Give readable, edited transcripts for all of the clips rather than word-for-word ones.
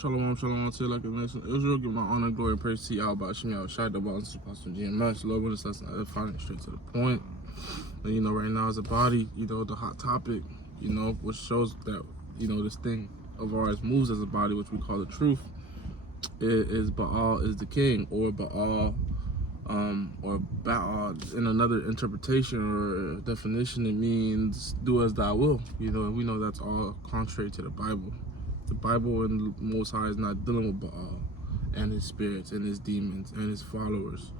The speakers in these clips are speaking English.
Shalom, shalom, to like a nation Israel. Give my honor, glory, and praise to you, by Shemi Al-Shai, the Baal, Apostle GMS. Lord, with us, that's not finally straight to the point. And, you know, right now as a body, you know, the hot topic, you know, which shows that, you know, this thing of ours moves as a body, which we call the truth, is Baal is the king, or Baal, or Baal. In another interpretation or definition, it means do as thou will. You know, and we know that's all contrary to the Bible. The Bible and the Most High is not dealing with Baal and his spirits and his demons and his followers.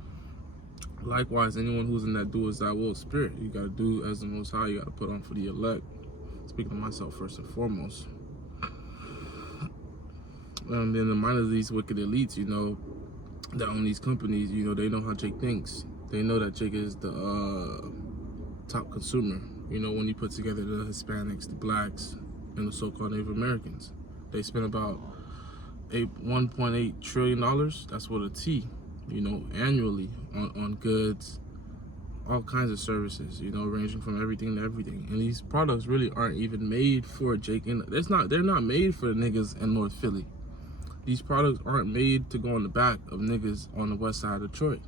Likewise, anyone who's in that do as thou will spirit, you got to do as the Most High. You got to put on for the elect. Speaking of myself first and foremost. And in the mind of these wicked elites, you know, that own these companies, you know, they know how Jake thinks. They know that Jake is the top consumer. You know, when you put together the Hispanics, the blacks, and the so-called Native Americans. They spend about $1.8 trillion, that's with a T, you know, annually on goods, all kinds of services, you know, ranging from everything to everything. And these products really aren't even made for Jake. And they're not made for the niggas in North Philly. These products aren't made to go on the back of niggas on the west side of Detroit.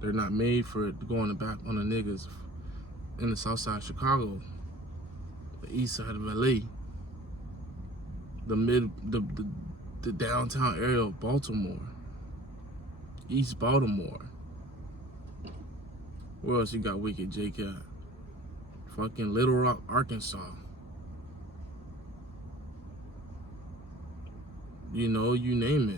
They're not made for it to go on the back on the niggas in the south side of Chicago, the east side of LA, the downtown area of Baltimore, East Baltimore. Where else you got wicked Jake at? Fucking Little Rock, Arkansas. You know, you name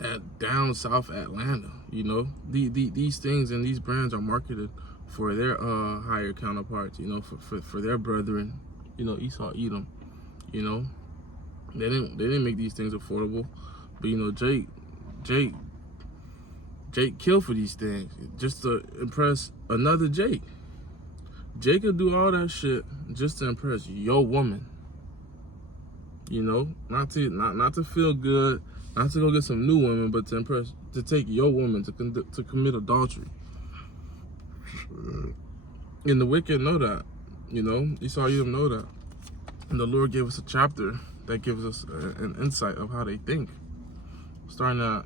it. At down south Atlanta, you know, these things and these brands are marketed for their higher counterparts, you know, for their brethren, you know, Esau Edom, you know. They didn't make these things affordable, but you know, Jake killed for these things just to impress another Jake. Jake will do all that shit just to impress your woman. You know, not to feel good, not to go get some new women, but to take your woman to commit adultery. And the wicked know that, you know, Esau Edom know that. And the Lord gave us a chapter that gives us an insight of how they think. Starting at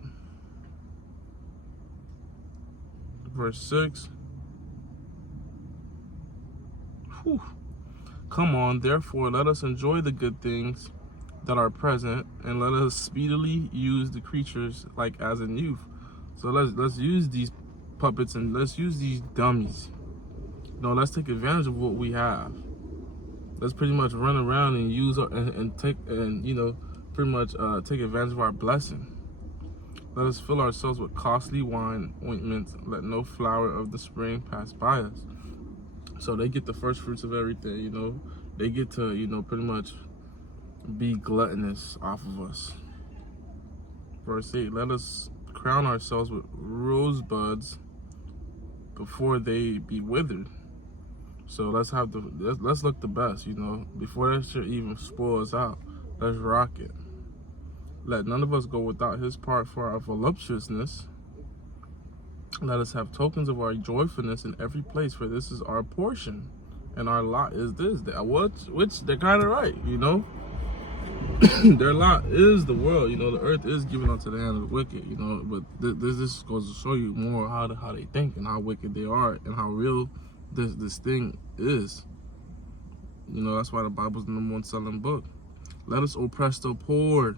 verse 6. Whew. Come on, therefore, let us enjoy the good things that are present, and let us speedily use the creatures like as in youth. So let's use these puppets and let's use these dummies. You know, let's take advantage of what we have. Let's pretty much run around and use and take and you know pretty much take advantage of our blessing. Let us fill ourselves with costly wine ointments. Let no flower of the spring pass by us. So they get the first fruits of everything. You know, they get to pretty much be gluttonous off of us. Verse 8. Let us crown ourselves with rosebuds before they be withered. So let's look the best, you know, before that shit even spoil us out. Let's rock it. Let none of us go without his part for our voluptuousness. Let us have tokens of our joyfulness in every place, for this is our portion, and our lot is this. Which they're kind of right, you know. Their lot is the world, you know. The earth is given unto the hand of the wicked, you know. But this goes to show you more how they think and how wicked they are and how real this thing is. You know, that's why the Bible's the #1 selling book. Let us oppress the poor,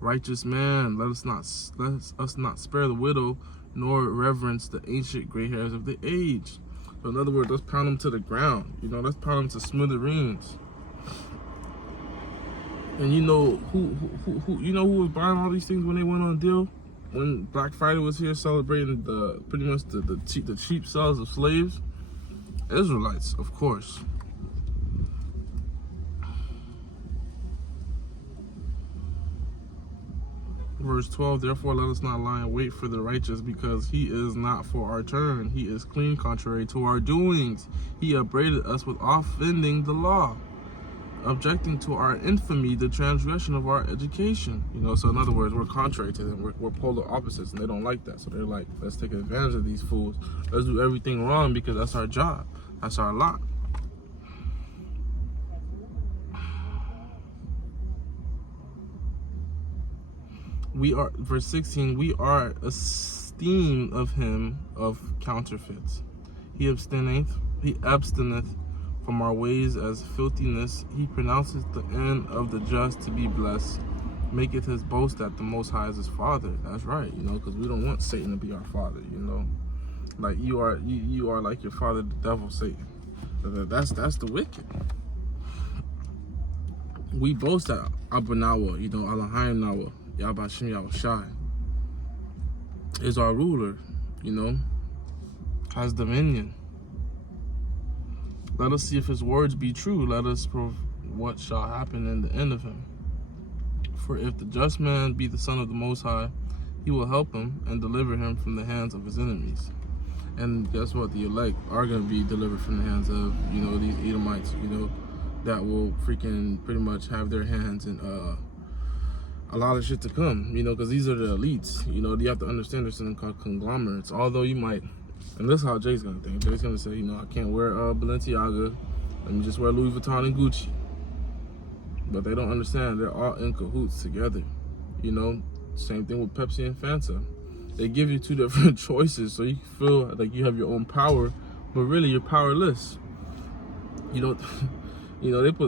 righteous man. Let us not spare the widow, nor reverence the ancient gray hairs of the age. So in other words, let's pound them to the ground. You know, let's pound them to smithereens. And you know who was buying all these things when they went on deal? When Black Friday was here, celebrating pretty much the cheap sales of slaves. Israelites, of course. Verse 12, therefore let us not lie in wait for the righteous, because he is not for our turn. He is clean contrary to our doings. He upbraided us with offending the law, objecting to our infamy, the transgression of our education. You know, so in other words, we're contrary to them. We're polar opposites, and they don't like that. So they're like, let's take advantage of these fools. Let's do everything wrong because that's our job. That's our lot. We are, verse 16, we are esteemed of him of counterfeits. He abstineth from our ways as filthiness. He pronounces the end of the just to be blessed, maketh his boast that the Most High is his father. That's right, because we don't want Satan to be our father, Like you are like your father, the devil, Satan. That's the wicked. We boast that Abanawa, Elohim Nawa, Yabashim Yahushai is our ruler, has dominion. Let us see if his words be true. Let us prove what shall happen in the end of him. For if the just man be the son of the Most High, he will help him and deliver him from the hands of his enemies. And guess what? The elect are going to be delivered from the hands of, these Edomites, that will freaking pretty much have their hands in a lot of shit to come, because these are the elites. You have to understand there's something called conglomerates. Although you might, and this is how Jay's going to think. Jay's going to say, I can't wear Balenciaga. Let me just wear Louis Vuitton and Gucci. But they don't understand they're all in cahoots together. Same thing with Pepsi and Fanta. They give you two different choices so you feel like you have your own power, but really you're powerless. They put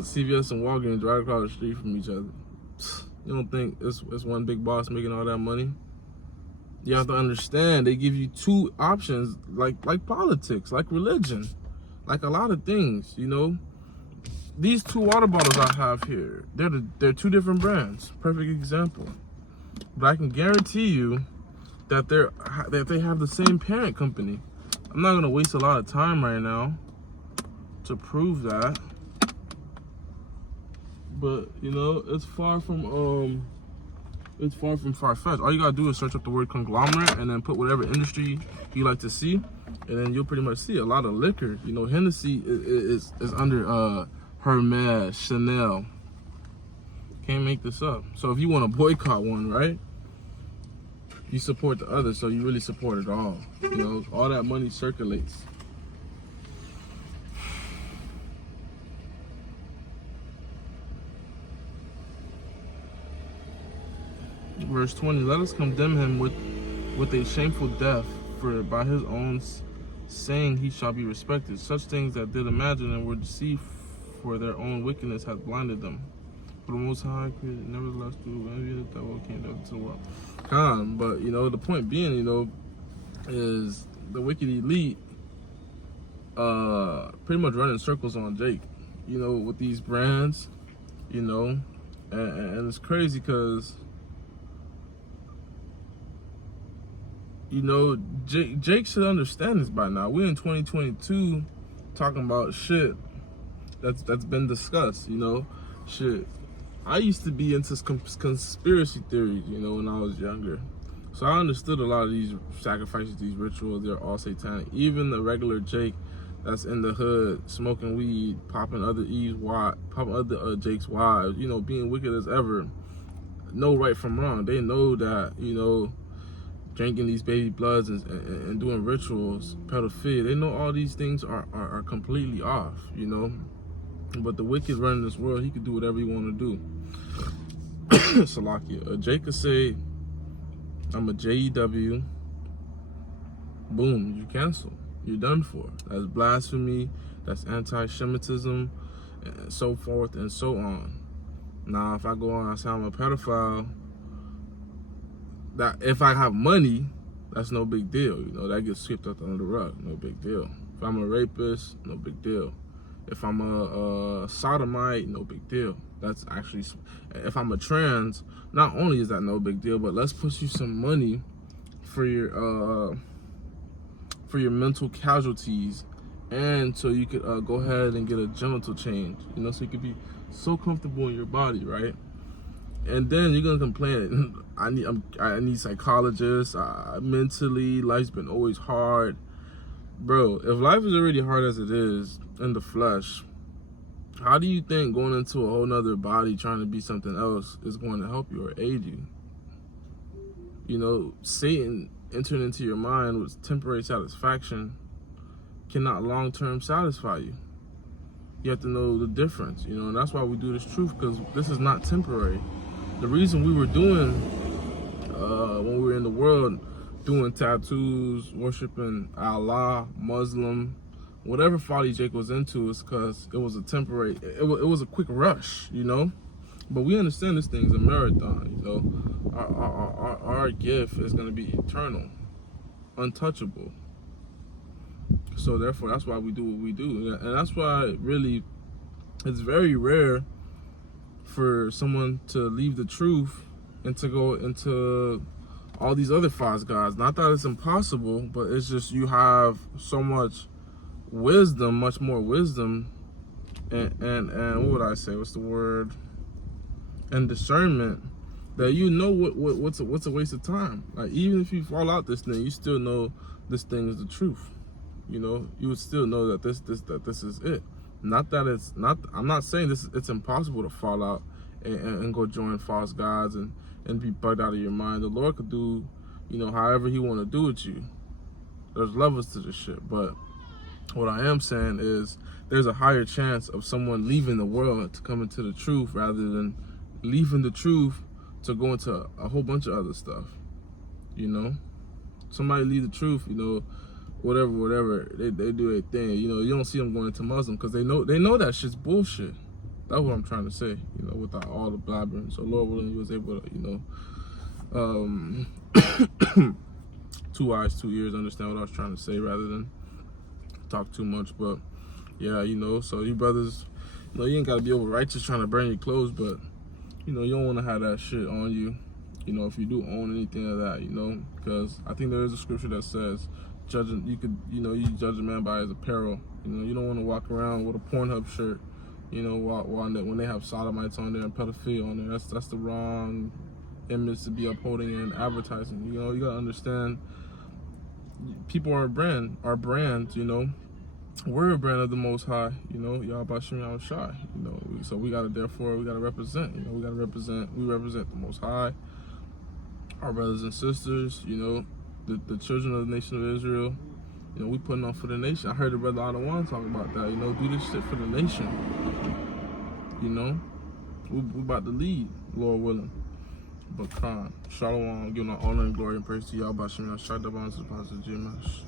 CVS and Walgreens right across the street from each other. You don't think it's one big boss making all that money? You have to understand they give you two options, like politics, like religion, like a lot of things, These two water bottles I have here, they're two different brands. Perfect example. But I can guarantee you that they have the same parent company. I'm not gonna waste a lot of time right now to prove that. But it's far from far-fetched. All you gotta do is search up the word conglomerate and then put whatever industry you like to see, and then you'll pretty much see a lot of liquor. Hennessy is under Hermes, Chanel. Can't make this up. So if you want to boycott one, right? You support the other, so you really support it all. All that money circulates. Verse 20, let us condemn him with a shameful death, for by his own saying he shall be respected. Such things that did imagine and were deceived, for their own wickedness hath blinded them. For the Most High created nevertheless through envy of the devil came down to the world. But the point being, is the wicked elite pretty much running circles on Jake, with these brands, and it's crazy because Jake should understand this by now. We're in 2022 talking about shit that's been discussed, shit. I used to be into conspiracy theories, when I was younger. So I understood a lot of these sacrifices, these rituals, they're all satanic. Even the regular Jake that's in the hood, smoking weed, popping other Jake's wives, being wicked as ever, know right from wrong. They know that, drinking these baby bloods and doing rituals, pedophilia, they know all these things are completely off, But the wicked running this world, he could do whatever he want to do. Salakia. Jake could say, I'm a JEW. Boom, you cancel. You're done for. That's blasphemy. That's anti-Semitism, and so forth and so on. Now, if I go on and say I'm a pedophile, that if I have money, that's no big deal. That gets swept up under the rug. No big deal. If I'm a rapist, no big deal. If I'm a sodomite, no big deal. That's actually, if I'm a trans, not only is that no big deal, but let's put you some money for your mental casualties, and so you could go ahead and get a genital change, so you could be so comfortable in your body, right? And then you're gonna complain, I need psychologists, mentally, life's been always hard. Bro, if life is already hard as it is in the flesh, how do you think going into a whole nother body trying to be something else is going to help you or aid you? Satan entering into your mind with temporary satisfaction cannot long-term satisfy you. You have to know the difference, and that's why we do this truth, because this is not temporary. The reason we were doing when we were in the world, doing tattoos, worshiping Allah, Muslim, whatever folly Jake was into, is because it was a temporary, it was a quick rush, you know. But we understand this thing's a marathon, you know. Our gift is going to be eternal, untouchable. So therefore, that's why we do what we do, and that's why really, it's very rare for someone to leave the truth and to go into all these other false gods. Not that it's impossible, but it's just you have so much wisdom, much more wisdom, and what would I say? What's the word? And discernment, that you know what's a waste of time. Like, even if you fall out this thing, you still know this thing is the truth. You know, you would still know that this is it. Not that it's not. I'm not saying it's impossible to fall out and go join false gods and be bugged out of your mind. The Lord could do, you know, however He want to do with you. There's levels to this shit, but what I am saying is there's a higher chance of someone leaving the world to come into the truth rather than leaving the truth to go into a whole bunch of other stuff. You know, somebody leave the truth, you know, whatever, they do their thing. You know, you don't see them going into Muslim because they know that shit's bullshit. That's what I'm trying to say, you know, without all the blabbering. So Lord willing, He was able to, you know, 2 eyes, 2 ears, understand what I was trying to say rather than talk too much. But yeah, you know, so you brothers, you know, you ain't gotta be over righteous trying to burn your clothes, but you know, you don't want to have that shit on you, you know, if you do own anything of that, you know, because I think there is a scripture that says, you judge a man by his apparel. You know, you don't want to walk around with a Pornhub shirt, you know, when they have sodomites on there and pedophilia on there. That's the wrong image to be upholding and advertising. You know, you gotta understand, people are a brand, you know. We're a brand of the Most High, you know. Y'all about Shem Yahweh Shai, you know. So we gotta represent, you know. We represent the Most High, our brothers and sisters, you know, the children of the nation of Israel. You know, we putting on for the nation. I heard the brother Adawan talk about that. You know, do this shit for the nation. You know, we about to lead, Lord willing. But Khan, Shalom, giving all honor and glory and praise to y'all. Bashim Yahshua, Daban, Zipas, Jimash.